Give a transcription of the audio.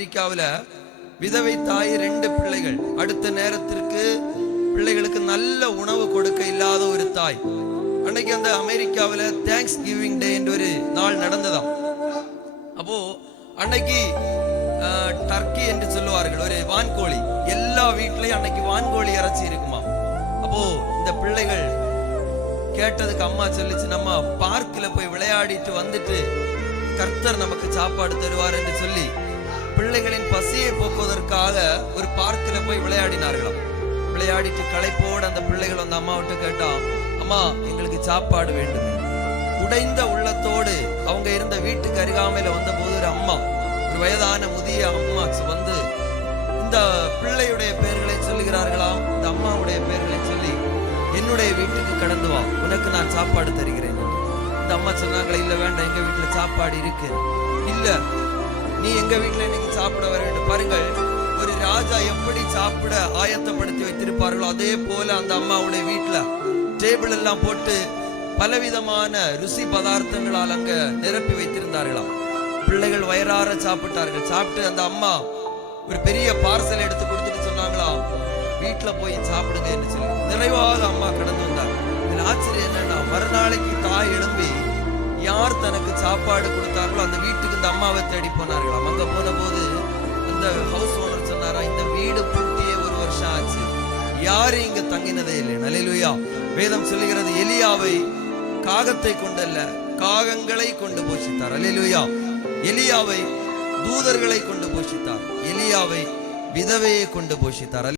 அமெரிக்காவில் விதவை தாய் 2 பிள்ளைகள். அடுத்த நேரத்திற்கு பிள்ளைகளுக்கு நல்ல உணவு கொடுக்க இல்லாத ஒரு தாய். அன்னைக்கு அந்த அமெரிக்காவில் தேங்க்ஸ் கிவிங் டே என்று ஒரு நாள் நடந்ததாம். அப்போ அன்னைக்கு டர்க்கி என்று சொல்லுவார்கள், ஒரு வான்கோழி. எல்லா வீட்லயும் அன்னைக்கு வான்கோழி இறைச்சி இருக்குமா. அப்போ இந்த பிள்ளைகள் கேட்டதுக்கு அம்மா சொல்லிச்சு, நம்ம பார்க்கில் போய் விளையாடிட்டு வந்துட்டு கர்த்தர் நமக்கு சாப்பாடு தருவார் என்று சொல்லி பிள்ளைகளின் பசியை போக்குவதற்காக ஒரு பார்க்கில் போய் விளையாடினார்களாம். விளையாடிட்டு களைப்போடு அந்த பிள்ளைகள் அந்த அம்மாவிட்ட கேட்டா, அம்மா எங்களுக்கு சாப்பாடு வேண்டும். உடைந்த உள்ளத்தோடு அவங்க இருந்த வீட்டுக்கு அருகாமையில வந்த போது ஒரு அம்மா, ஒரு வயதான முதிய அம்மா வந்து இந்த பிள்ளையுடைய பெயர்களை சொல்லுகிறார்களாம். இந்த அம்மாவுடைய பெயர்களை சொல்லி, என்னுடைய வீட்டுக்கு கடந்து வா, உனக்கு நான் சாப்பாடு தருகிறேன். இந்த அம்மா சொன்னாங்களே, இல்ல வேண்டாம், எங்க வீட்டுல சாப்பாடு இருக்கு. இல்ல, நீ எங்க வீட்டுல இன்னைக்கு சாப்பிட வர வேண்டும். பாருங்கள், ஒரு ராஜா எப்படி சாப்பிட ஆயத்தப்படுத்தி வைத்திருப்பார்களோ அதே போல அந்த அம்மாவுடைய வீட்டுல டேபிள் எல்லாம் போட்டு பலவிதமான ருசி பதார்த்தங்களால் அங்க நிரப்பி வைத்திருந்தார்களாம். பிள்ளைகள் வயிறார சாப்பிட்டார்கள். சாப்பிட்டு அந்த அம்மா ஒரு பெரிய பார்சல் எடுத்து கொடுத்துட்டு சொன்னாங்களாம், வீட்டுல போய் சாப்பிடுங்க என்று சொல்லி. நிறைவாக அம்மா கடந்து வந்தார். இதுல ஆச்சரியம் என்னன்னா, மறுநாளைக்கு தாய் எழும்பி யார் தனக்கு சாப்பாடு கொடுத்தார்களோ அந்த வீட்டுக்கு இந்த அம்மாவை தேடி போனார்களாம். அங்க போன போது அந்த ஹவுஸ் ஓனர் சொன்னாரா, இந்த வீடு பூட்டியே 1 வருஷம் ஆச்சு, யாரும் இங்க தங்கினதே இல்லை. அல்லேலூயா. வேதம் சொல்லுகிறது, எலியாவை காகத்தை கொண்டல்ல காகங்களை கொண்டு போஷித்தார். அல்லேலூயா. எலியாவை தூதர்களை கொண்டு போஷித்தார், எலியாவை விதவையை கொண்டு போஷித்தார்.